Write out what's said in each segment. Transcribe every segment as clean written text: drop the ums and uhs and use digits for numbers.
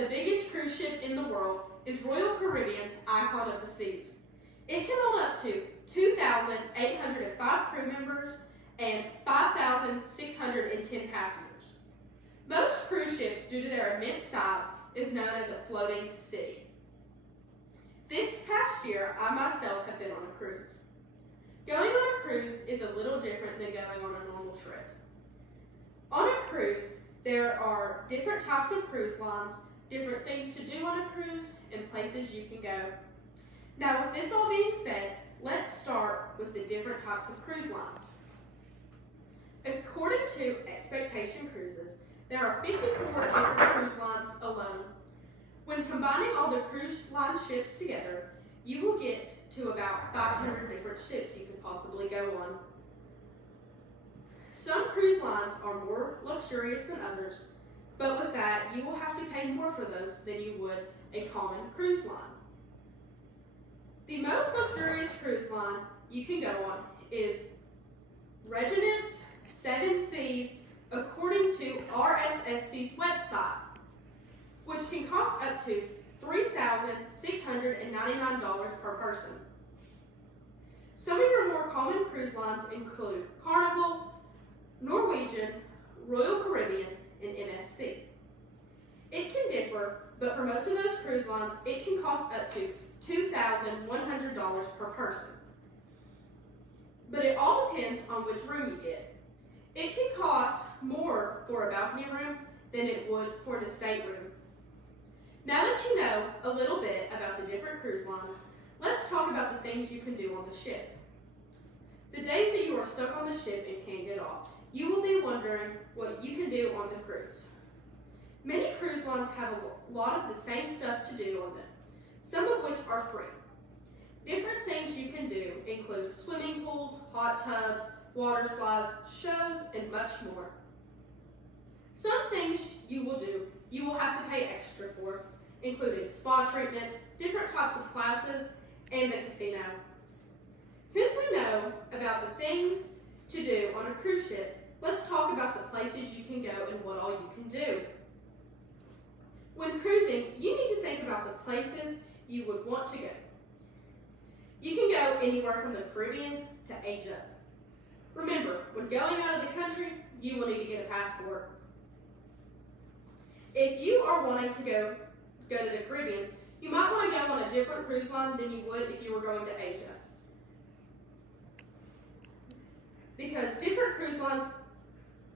the biggest cruise ship in the world is Royal Caribbean's Icon of the Seas. It can hold up to 2,805 crew members and 5,610 passengers. Most cruise ships, due to their immense size, is known as a floating city. This past year, I myself have been on a cruise. Going on a cruise is a little different than going on a normal trip. On a cruise, there are different types of cruise lines, different things to do on a cruise, and places you can go. Now, with this all being said, let's start with the different types of cruise lines. According to Expectation Cruises, there are 54 different cruise lines alone. When combining all the cruise line ships together, you will get to about 500 different ships you could possibly go on. Some cruise lines are more luxurious than others, but with that, you will have to pay more for those than you would a common cruise line. The most luxurious cruise line you can go on is Regent's Seven Seas, according to RSSC's website, which can cost up to $3,699 per person. Some of your more common cruise lines include Carnival, Norwegian, Royal Caribbean, and MSC. It can differ, but for most of those cruise lines, it can cost up to $2,100 per person. But it all depends on which room you get. It can cost more for a balcony room than it would for an estate room. Now that you know a little bit about the different cruise lines, let's talk about the things you can do on the ship. The days that you are stuck on the ship and can't get off, you will be wondering what you can do on the cruise. Many cruise lines have a lot of the same stuff to do on them, some of which are free. Different things you can do include swimming pools, hot tubs, water slides, shows, and much more. Some things you will do, you will have to pay extra for, including spa treatments, different types of classes, and the casino. Since we know about the things to do on a cruise ship, let's talk about the places you can go and what all you can do. When cruising, you need to think about the places you would want to go. You can go anywhere from the Caribbean to Asia. Remember, when going out of the country, you will need to get a passport. If you are wanting to go to the Caribbean, you might want to go on a different cruise line than you would if you were going to Asia. Because different cruise lines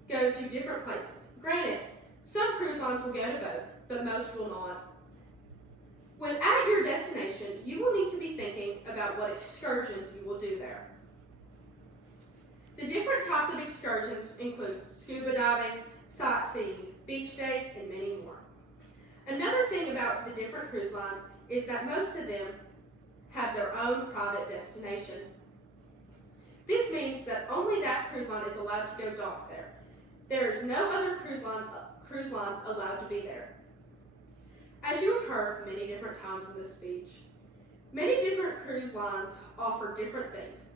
go to different places. Granted, some cruise lines will go to both, but most will not. When at your destination, you will need to be thinking about what excursions you will do there. The different types of excursions include scuba diving, sightseeing, beach days, and many more. Another thing about the different cruise lines is that most of them have their own private destination. This means that only that cruise line is allowed to go dock there. There is no other cruise lines allowed to be there. As you have heard many different times in this speech, many different cruise lines offer different things.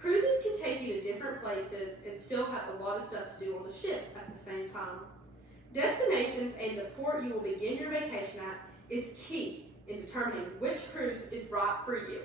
Cruises can take you to different places and still have a lot of stuff to do on the ship at the same time. Destinations and the port you will begin your vacation at is key in determining which cruise is right for you.